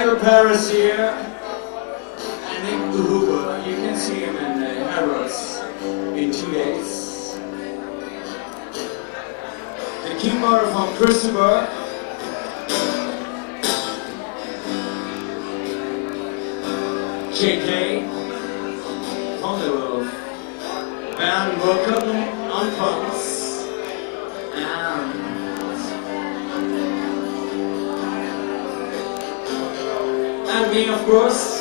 Michael Paris here, and Nick the Hooper. You can see him in Harrods in 2 days. The keyboard from Christopher. JK from the world. Band ByeByeKuRt on phones. And me, of course.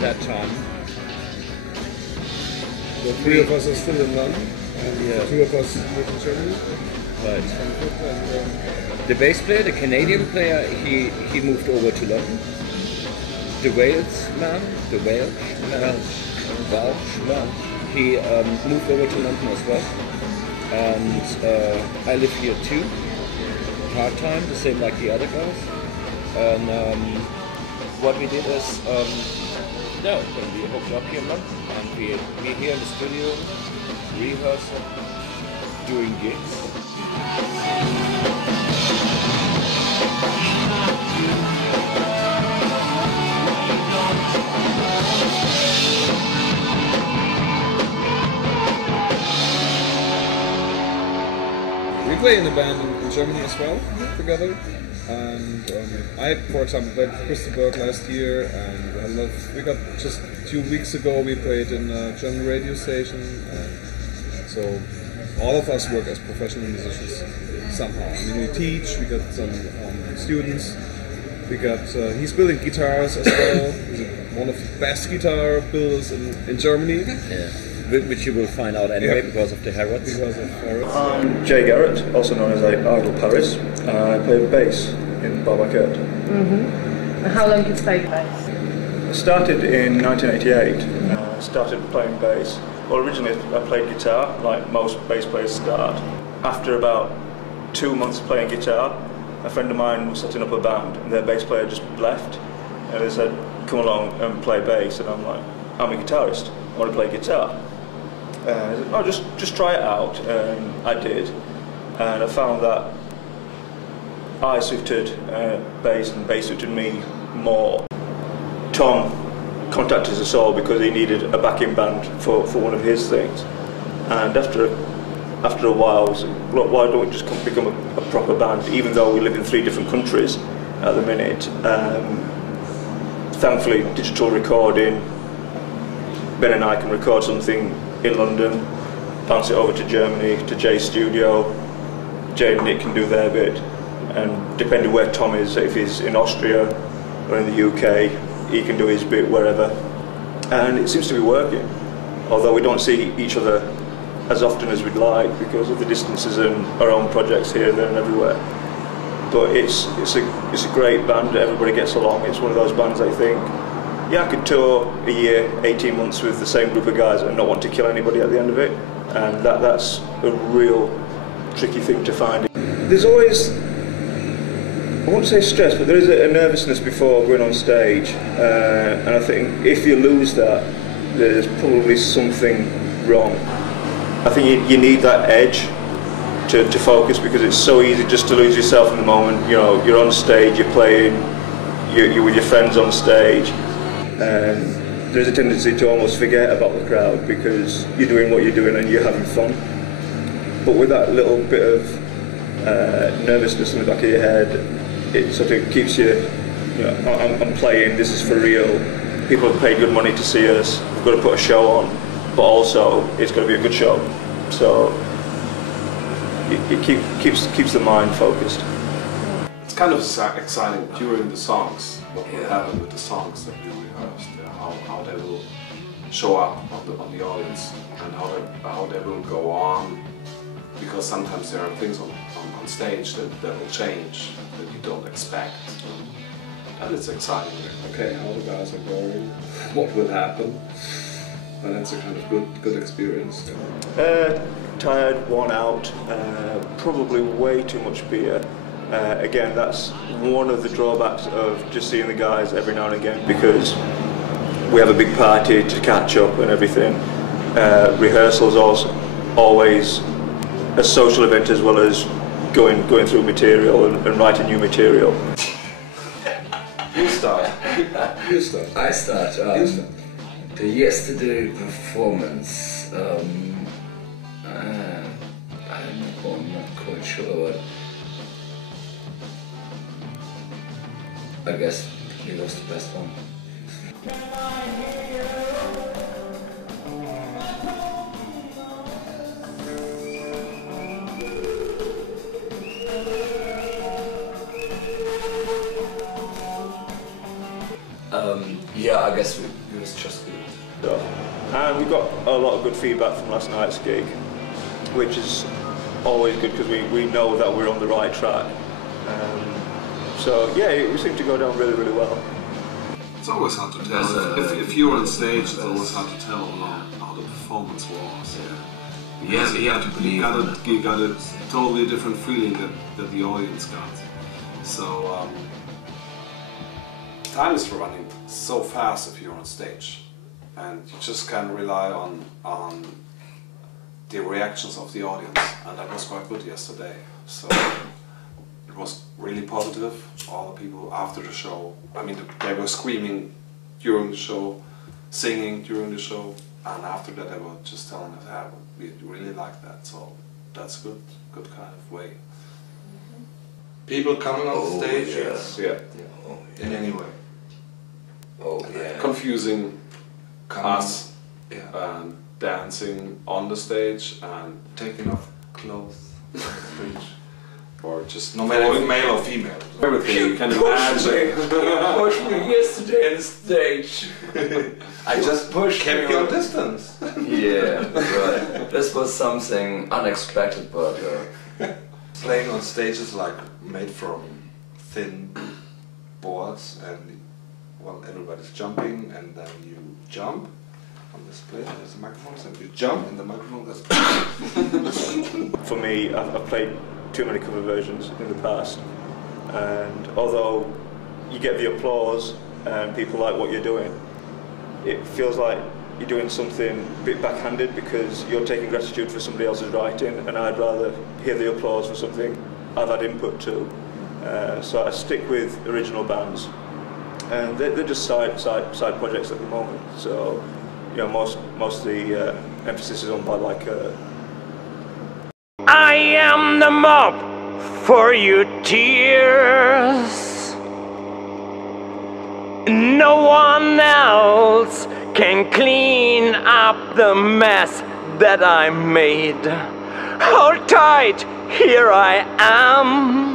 That time. The three of us are still in London, and the two of us live in Germany. Right. The bass player, the Canadian player, he moved over to London. The Welsh man, he moved over to London as well. And I live here too, part-time, the same like the other guys. And what we did is, when we hooked up here in London, and we here in the studio, rehearsing, doing gigs. We play in a band in Germany as well, together. And I, for example, played with Christopher last year, and we got just 2 weeks ago we played in a German radio station, and so all of us work as professional musicians somehow. I mean, we teach, we got some students, we got, he's building guitars as well, he's one of the best guitar builders in Germany. Yeah. Which you will find out anyway, because of the Harrods. Because of Harrods. I'm Jay Garrett, also known as Idle Paris. I play bass in ByeByeKuRt. Mm-hmm. How long did you play bass? I started in 1988. I started playing bass. Well, originally I played guitar, like most bass players start. After about 2 months playing guitar, a friend of mine was setting up a band, and their bass player just left. And they said, come along and play bass. And I'm like, I'm a guitarist, I want to play guitar. I said, oh, just try it out, and I did, and I found that I suited bass, and bass suited me more. Tom contacted us all because he needed a backing band for one of his things, and after a while I was like, look, why don't we just become a proper band, even though we live in 3 different countries at the minute. Thankfully, digital recording, Ben and I can record something in London, bounce it over to Germany, to Jay's studio. Jay and Nick can do their bit, and depending where Tom is, if he's in Austria or in the UK, he can do his bit wherever. And it seems to be working, although we don't see each other as often as we'd like because of the distances and our own projects here, there and everywhere. but it's a great band. Everybody gets along. It's one of those bands I think, yeah, I could tour a year, 18 months with the same group of guys and not want to kill anybody at the end of it, and that's a real tricky thing to find. There's always, I won't say stress, but there is a nervousness before going on stage, and I think if you lose that, there's probably something wrong. I think you need that edge to focus, because it's so easy just to lose yourself in the moment. You know, you're on stage, you're playing, you're with your friends on stage, and there's a tendency to almost forget about the crowd because you're doing what you're doing and you're having fun. But with that little bit of nervousness in the back of your head, it sort of keeps you, you know, I'm playing, this is for real, people have paid good money to see us, we've got to put a show on, but also it's got to be a good show. So it keeps the mind focused. It's kind of exciting during the songs, what will happen with the songs that we rehearsed, how they will show up on the audience, and how they will go on, because sometimes there are things on stage that will change that you don't expect, and it's exciting. Okay, how the guys are going, what will happen, and that's a kind of good experience. Tired, worn out, probably way too much beer. Again, that's one of the drawbacks of just seeing the guys every now and again, because we have a big party to catch up and everything. Rehearsals also always a social event as well as going through material and writing new material. You start. You start. I start. You start. The yesterday performance. I'm not quite sure, but I guess he was the best one. Yeah, I guess it was just good. And we got a lot of good feedback from last night's gig, which is always good because we know that we're on the right track. So yeah, we seem to go down really, really well. It's always hard to tell. If you're on stage, it's always hard to tell how the performance was. Yeah, you have to believe. You got a totally different feeling that the audience got. So time is running so fast if you're on stage, and you just can rely on the reactions of the audience, and that was quite good yesterday. So it was really positive. All the people after the show, I mean, they were screaming during the show, singing during the show, and after that they were just telling us, "Yeah, we really like that." So that's good kind of way. People coming on stage, Yes. yeah. Oh, yeah. In any way. Oh yeah. Confusing us Yeah. and dancing on the stage and Taking off clothes on stage. or just No matter if male or female. everything you can imagine. You pushed me yesterday on stage. I just pushed Kept you. your distance. Yeah, right. This was something unexpected, but Playing on stage is like made from thin boards, and well, everybody's jumping, and then you jump on this plate, and there's a microphone, so you jump, and the microphone goes. For me, I've played too many cover versions in the past, and although you get the applause and people like what you're doing, it feels like you're doing something a bit backhanded because you're taking gratitude for somebody else's writing, and I'd rather hear the applause for something I've had input to. So I stick with original bands, and they're just side projects at the moment. So you know, most of the emphasis is on ByeByeKuRt. I am the mop for your tears. No one else can clean up the mess that I made. Hold tight, here I am.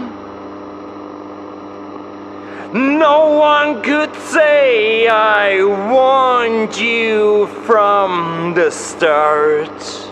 No one could say I want you from the start.